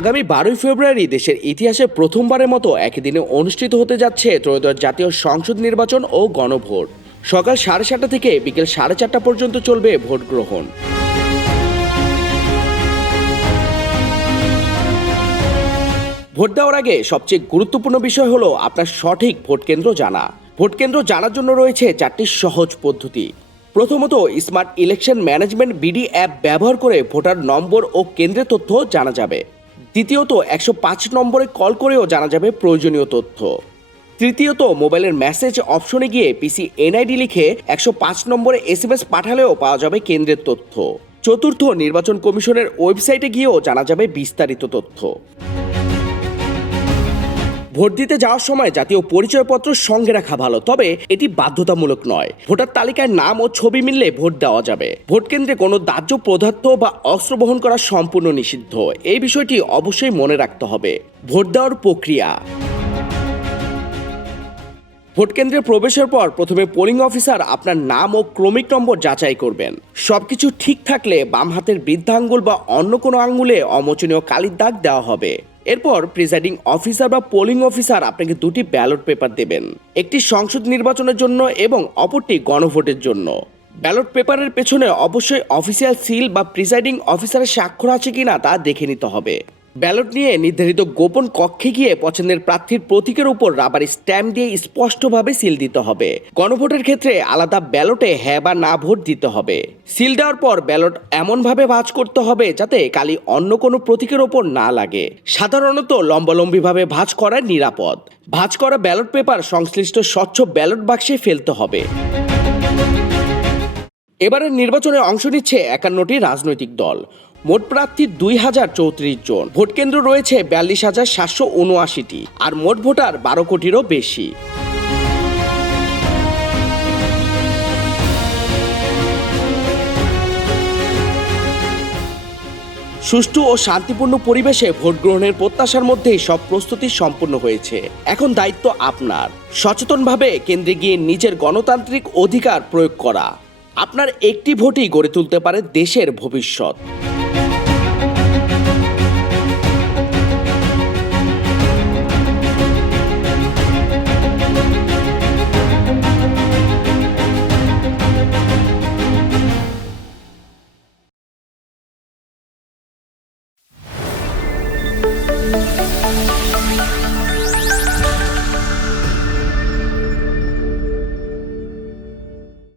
আগামী 12ই ফেব্রুয়ারি দেশের ইতিহাসে প্রথমবারের মতো একই দিনে অনুষ্ঠিত হতে যাচ্ছে ত্রয়োদশ জাতীয় সংসদ নির্বাচন ও গণভোট। সকাল 7:30 থেকে বিকেল 4:30 পর্যন্ত চলবে ভোট গ্রহণ। ভোট দেওয়ার আগে সবচেয়ে গুরুত্বপূর্ণ বিষয় হলো আপনার সঠিক ভোট কেন্দ্র জানা। ভোট কেন্দ্র জানার জন্য রয়েছে 4টি সহজ পদ্ধতি। প্রথমত, smart election management BD app ব্যবহার করে ভোটার নম্বর ও কেন্দ্রের তথ্য জানা যাবে। দ্বিতীয়ত, 105 নম্বরে কল করেও জানা যাবে প্রয়োজনীয় তথ্য। তৃতীয়ত, মোবাইলের মেসেজ অপশনে গিয়ে পিসি এনআইডি লিখে 105 নম্বরে SMS পাঠালেও পাওয়া যাবে কেন্দ্রের তথ্য। চতুর্থ, নির্বাচন কমিশনের ওয়েবসাইটে গিয়েও জানা যাবে বিস্তারিত তথ্য। ভোট দিতে যাওয়ার সময় জাতীয় পরিচয়পত্র সঙ্গে রাখা ভালো, তবে এটি বাধ্যতামূলক নয়। ভোটার তালিকায় নাম ও ছবি মিললে ভোট দেওয়া যাবে। ভোট কেন্দ্রে কোনো দাহ্য পদার্থ বা অস্ত্র বহন করা সম্পূর্ণ নিষিদ্ধ। এই বিষয়টি অবশ্যই মনে রাখতে হবে। ভোট দেওয়ার প্রক্রিয়া: ভোট কেন্দ্রে প্রবেশের পর প্রথমে পোলিং অফিসার আপনার নাম ও ক্রমিক নম্বর যাচাই করবেন। সবকিছু ঠিক থাকলে বাম হাতের বৃদ্ধাঙ্গুল বা অন্য কোনো আঙ্গুলে অমোচনীয় কালির দাগ দেওয়া হবে। এরপর প্রিসাইডিং অফিসার বা পোলিং অফিসার আপনাকে 2টি ব্যালট পেপার দেবেন, একটি সংসদ নির্বাচনের জন্য এবং অপরটি গণভোটের জন্য। ব্যালট পেপারের পেছনে অবশ্যই অফিসিয়াল সিল বা প্রিসাইডিং অফিসারের স্বাক্ষর আছে কিনা তা দেখে নিতে হবে। ব্যালট নিয়ে নির্ধারিত গোপন কক্ষে গিয়ে পছন্দের প্রার্থীর প্রতীকের উপর রাবার স্ট্যাম্প দিয়ে স্পষ্টভাবে সিল দিতে হবে। গণভোটের ক্ষেত্রে আলাদা ব্যালটে হ্যাঁ বা না ভোট দিতে হবে। সিল দেওয়ার পর ব্যালট এমনভাবে ভাঁজ করতে হবে যাতে কালি অন্য কোনো প্রতীকের ওপর না লাগে। সাধারণত লম্বালম্বিভাবে ভাঁজ করা নিরাপদ। ভাঁজ করা ব্যালট পেপার সংশ্লিষ্ট স্বচ্ছ ব্যালট বাক্সে ফেলতে হবে। এবারের নির্বাচনে অংশ নিচ্ছে 51টি রাজনৈতিক দল। মোট প্রার্থী 2034 জন। ভোট কেন্দ্র রয়েছে 42,779টি, আর মোট ভোটার 12 কোটিরও বেশি। সুষ্ঠু ও শান্তিপূর্ণ পরিবেশে ভোট গ্রহণের প্রত্যাশার মধ্যেই সব প্রস্তুতি সম্পন্ন হয়েছে। এখন দায়িত্ব আপনার, সচেতনভাবে কেন্দ্রে গিয়ে নিজের গণতান্ত্রিক অধিকার প্রয়োগ করা। আপনার একটি ভোটই গড়ে তুলতে পারে দেশের ভবিষ্যৎ।